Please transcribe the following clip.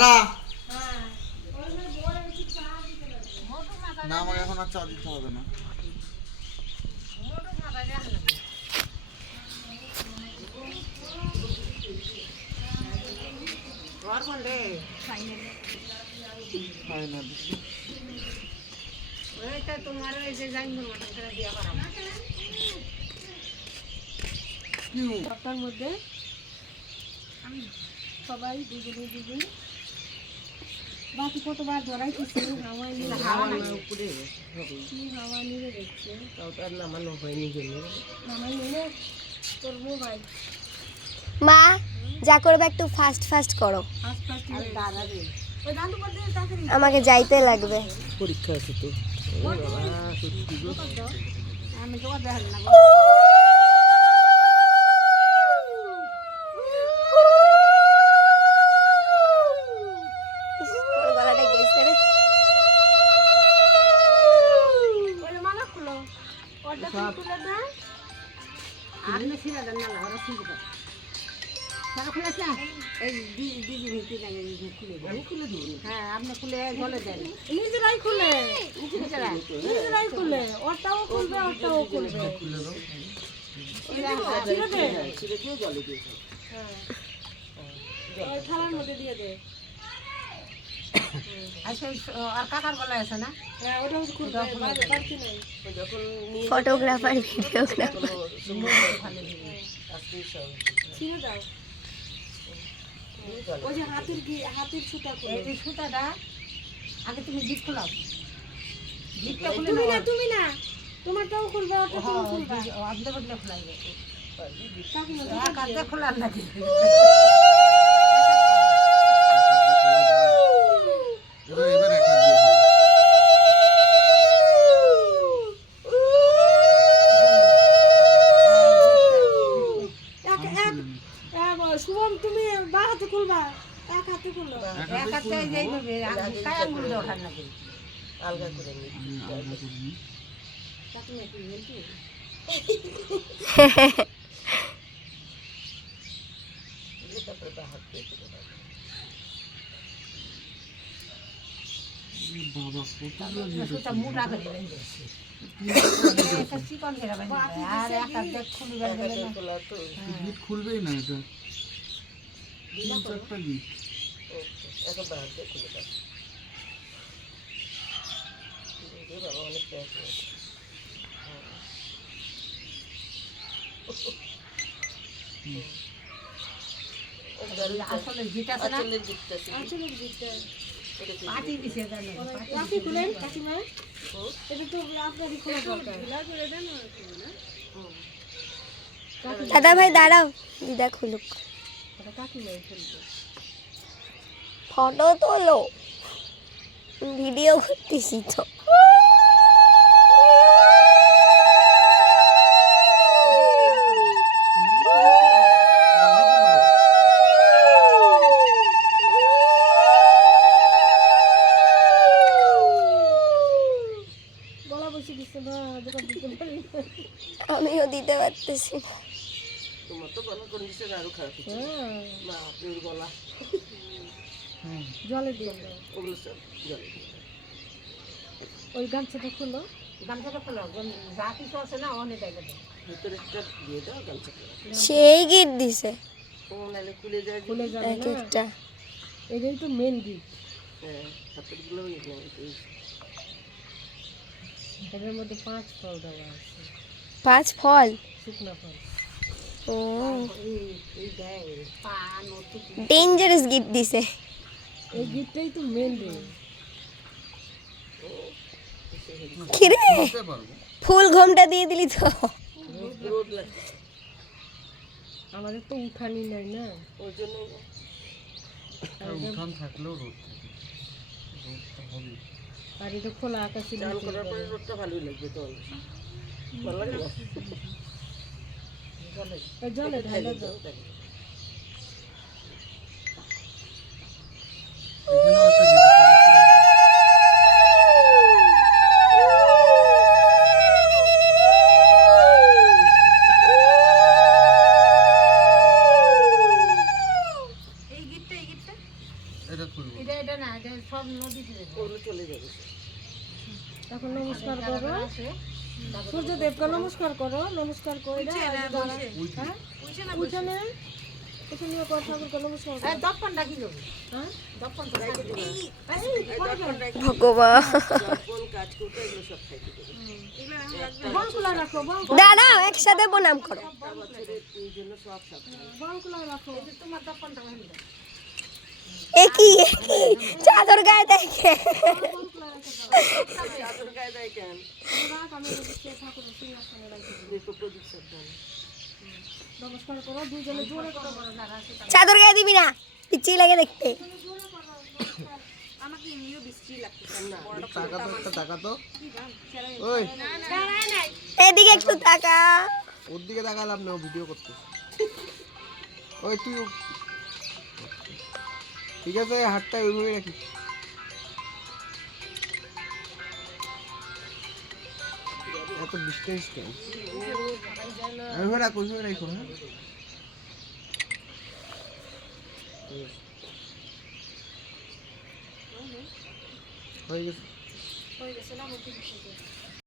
দাঁড়া না, আমাকে এখন আর চা দিতে হবে না। তোমার ওই যে জাইমুর বিয়া করা সপ্তাহের মধ্যে সবাই দুজনে দুজন বাকি কতবার ধরাইতেছে হাওয়ায় নিয়ে হাওয়া উপরে হাওয়া নিয়ে দেখছে তাও তার নামানো হয়নি জন্য নামাই নিলে তোর মোবাইল মা যা করবে একটু ফাস্ট ফাস্ট করো, আমাকে যাইতে লাগবে। পরীক্ষা আছে তো আমি তো দেখাল না গলাটা গেছে রে। মালা খুলো ওটা খুলে দাও আর না ছিলা দেন না ওরা শুনতে পারে সারা খুলে আসা এই দিদি ভিতরে লাগে খুলে আমি খুলে দিই হ্যাঁ আপনি খুলে জলে দেন নিজেরাই খুলে নিজেরাই খুলে ওটাও খুলবে ওটাও খুলবে খুলে দাও ছিড়ে দে ছিড়ে দিয়ে জলে দিয়ে হ্যাঁ ওই থালার মধ্যে দিয়ে দে আচ্ছা আর কাকার গলা আছে না হ্যাঁ ওটাও খুলবে বাড়তি নাই যখন ফটোগ্রাফার ভিডিওগ্রাফার ছিড়ে দাও ওই যে হাতের সুতা করে এই সুতাটা আগে তুমি জিপ খোলাও জিপটা খুলে নাও তুমি না তোমারটাও খুলবে ওটা তুমি খুলবে আপনি বদলে খোলাইবে কাকে খোলার নাকি এবার এক হাত দিয়ে খোলো। শুভম তুমি বা হাতে খুলবা এক হাতে খুললো এক হাতে যেইভাবে কায়া আঙ্গুল দিয়ে ওঠার নাকি আলগা করে নি আলগা করে নি তাকে নাকি বলছি এটা পরে বা হাত দিয়ে বাবা সুতা মোটা করে বেঁধে এটা চিকন করে বেঁধে আর এক হাত দিয়ে খুলবে না তো গিট খুলবেই না, এটা তিন চারটা গিট এখন বা হাত দিয়ে খুলে দাও বাবা অনেক প্যাচ আসলে গিট আছে না আসলে গিটটা পাটি দিছে জানো পাটি খুলেন কাকিমা এটা তো আপনারই খোলা দরকার খোলা করে দেন না দাদা ভাই দাঁড়াও, দিদা খুলুক। এটা কাকিমা খুলবে ফটো তোলো, ভিডিও করতেছি তো। আমিও দিতে পারতেছি না। তোমার তো গলা কন্ডিশন আরো খারাপ হচ্ছে না আপনার গলা জলে দিয়ে ওগুলো সব জলে ওই গামছাটা খুলো যা কিছু আছে না অনেক আগে ভিতরে একটা দিয়ে দাও গামছাটা সেই গিট দিছে নাহলে খুলে যাবে এক একটা। এটাই তো মেন গিট হ্যাঁ হাতের গুলো এটার মধ্যে 5 ফল দেওয়া আছে 5 ফল শুকনো ফল ও এই দেয় পান ও তো ডেঞ্জারাস গিট দিছে। এই গিটটাই তো মেন রে কি রে ফুল ঘোমটা দিয়ে দিলি তো। রোদ লাগে আমাদের তো উঠানি নাই না ওই জন্য উঠান থাকলেও রোদ থাকে, রোদটা হবে। আর এটা খোলা আকাশে চান করার পরে রোদটা ভালোই লাগবে তো ভালো লাগে জলে ঢালা দাও এখানেও একটা গিট আছে। এটা খুলবো এখন নমস্কার করো, সূর্যদেবকে নমস্কার করো, নমস্কার করে হ্যাঁ উঠে না এখানে কর ঠাকুরকে নমস্কার করো। দপ্পন ডাকি দেবো হ্যাঁ দপ্পন তো ভগবান বংকুলা রাখো, দাঁড়াও একসাথে প্রণাম করো। বংকুলা রাখো। তোমার দপ্পনটা ভাঙি দাও একই চাদর গায়ে দেখে রাখ, আমি ঠাকুরের সিংহাসনে রাখি নমস্কার করো, দুজনে জোরে করো। চাদর গায়ে দিবি না, পিচ্ছি লাগে দেখতে। তাকাতো ওই এদিকে একটু তাকা। ওর দিকে তাকালাম না, ও ভিডিও করতে। ওই তুই ঠিক আছে, হাতটা ওইভাবে রাখি। এত ডিস্টেন্স কেন? ওইভাবে রাখো, ওইভাবে রাখো। হ্যাঁ হয়ে গেছে। হয়ে গেছে না?